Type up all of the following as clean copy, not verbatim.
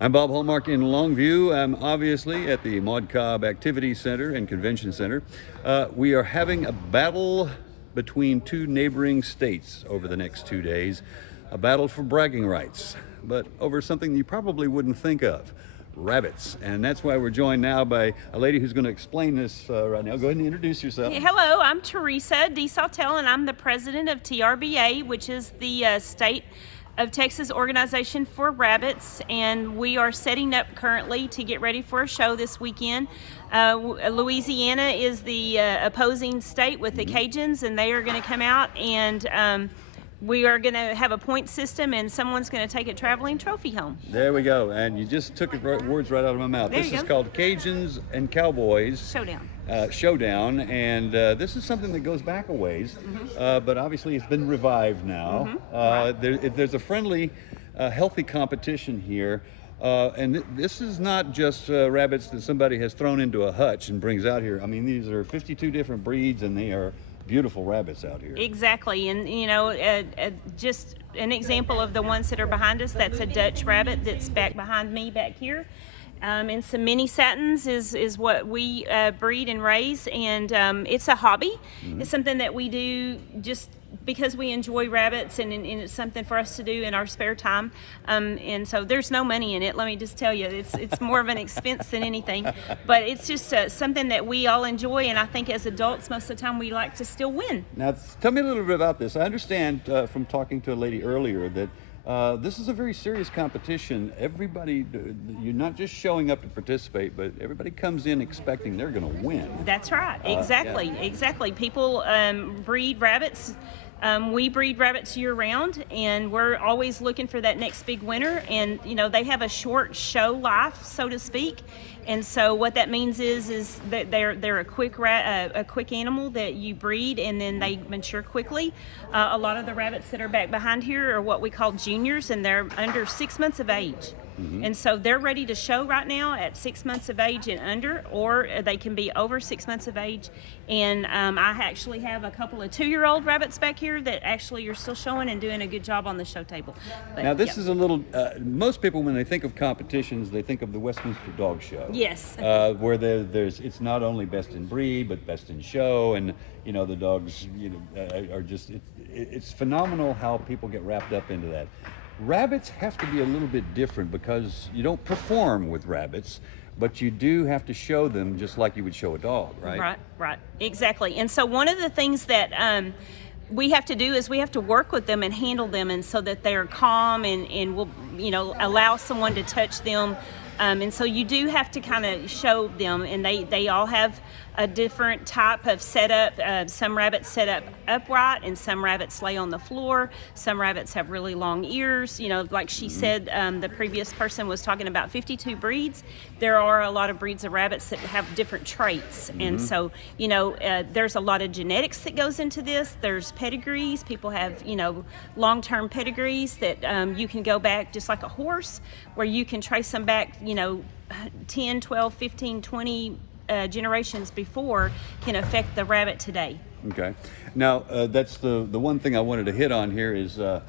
I'm Bob Hallmark in Longview. I'm obviously at the Maud Cobb Activity Center and Convention Center. We are having a battle between two neighboring states over the next 2 days, a battle for bragging rights, but over something you probably wouldn't think of, rabbits. And that's why we're joined now by a lady who's going to explain this right now. Go ahead and introduce yourself. Hello, I'm Teresa DeSautel, and I'm the president of TRBA, which is the state of Texas Organization for Rabbits, and we are setting up currently to get ready for a show this weekend. Louisiana is the opposing state with the Cajuns, and they are going to come out, and we are going to have a point system, and someone's going to take a traveling trophy home. There we go, and you just took words right out of my mouth. There This you is go. called Cajuns and Cowboys Showdown. Showdown, and this is something that goes back a ways, but obviously it's been revived now. There's a friendly, healthy competition here, and this is not just rabbits that somebody has thrown into a hutch and brings out here. I mean, these are 52 different breeds, and they are beautiful rabbits out here. Exactly, and you know, just an example of the ones that are behind us, that's a Dutch rabbit that's back behind me back here. And some mini satins is what we breed and raise, and it's a hobby. It's something that we do just because we enjoy rabbits, and it's something for us to do in our spare time. And so there's no money in it. Let me just tell you, it's more of an expense than anything. But it's just something that we all enjoy, and I think as adults, most of the time we like to still win. Now, tell me a little bit about this. I understand from talking to a lady earlier that this is a very serious competition. Everybody, you're not just showing up to participate, but everybody comes in expecting they're going to win. That's right. Exactly. Exactly. People breed rabbits. We breed rabbits year round, and we're always looking for that next big winner. And you know, they have a short show life, so to speak. And so what that means is that they're a quick animal that you breed, and then they mature quickly. A lot of the rabbits that are back behind here are what we call juniors, and they're under 6 months of age. And so they're ready to show right now at 6 months of age and under, or they can be over 6 months of age. And I actually have a couple of 2-year-old rabbits back here that actually are still showing and doing a good job on the show table. But, Now, this is a little, most people, when they think of competitions, they think of the Westminster Dog Show. Yes. Where it's not only best in breed, but best in show, and you know, the dogs, you know, are just, it's phenomenal how people get wrapped up into that. Rabbits have to be a little bit different because you don't perform with rabbits, but you do have to show them just like you would show a dog, right? Right, exactly. And so one of the things that we have to do is we have to work with them and handle them, and so that they're calm and will, you know, allow someone to touch them. And so you do have to kind of show them, and they all have a different type of setup. Some rabbits set up upright, and some rabbits lay on the floor. Some rabbits have really long ears. You know, like she said, the previous person was talking about 52 breeds. There are a lot of breeds of rabbits that have different traits. And so, you know, there's a lot of genetics that goes into this. There's pedigrees. People have, you know, long-term pedigrees that you can go back just like a horse, where you can trace them back, you know, 10, 12, 15, 20 generations before, can affect the rabbit today. Okay. Now, that's the one thing I wanted to hit on here is that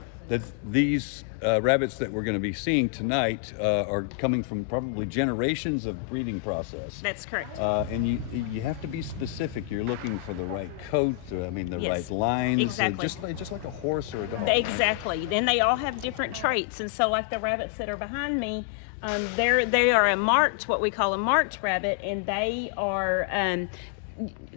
these rabbits that we're going to be seeing tonight are coming from probably generations of breeding process. That's correct. And you have to be specific. You're looking for the right coat, the Yes, right lines, exactly. just like a horse or a dog. Exactly. Then they all have different traits, and so like the rabbits that are behind me, they are a marked, what we call a marked rabbit, and they are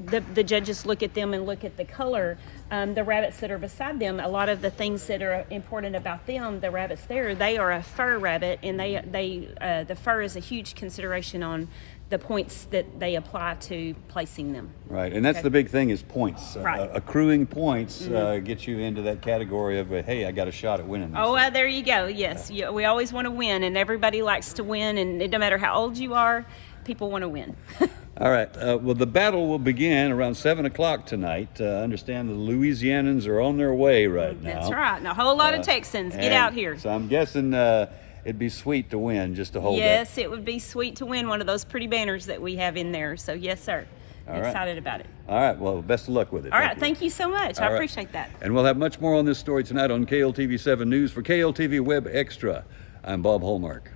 the judges look at them and look at the color. The rabbits that are beside them, a lot of the things that are important about them, the rabbits there, they are a fur rabbit, and the fur is a huge consideration on the points that they apply to placing them. Right, and that's the big thing is points. Right. Accruing points gets you into that category of, hey, I got a shot at winning this. Oh, there you go. Yes, we always want to win, and everybody likes to win, and no matter how old you are, people want to win. All right, well, the battle will begin around 7 o'clock tonight. I understand the Louisianans are on their way right now. That's right, and a whole lot of Texans. Get out here. So I'm guessing it'd be sweet to win, just to hold Yes, it would be sweet to win one of those pretty banners that we have in there. So yes, sir. All right. Excited about it. All right, well, best of luck with it. All right, thank you so much. I appreciate that. And we'll have much more on this story tonight on KLTV 7 News. For KLTV Web Extra, I'm Bob Hallmark.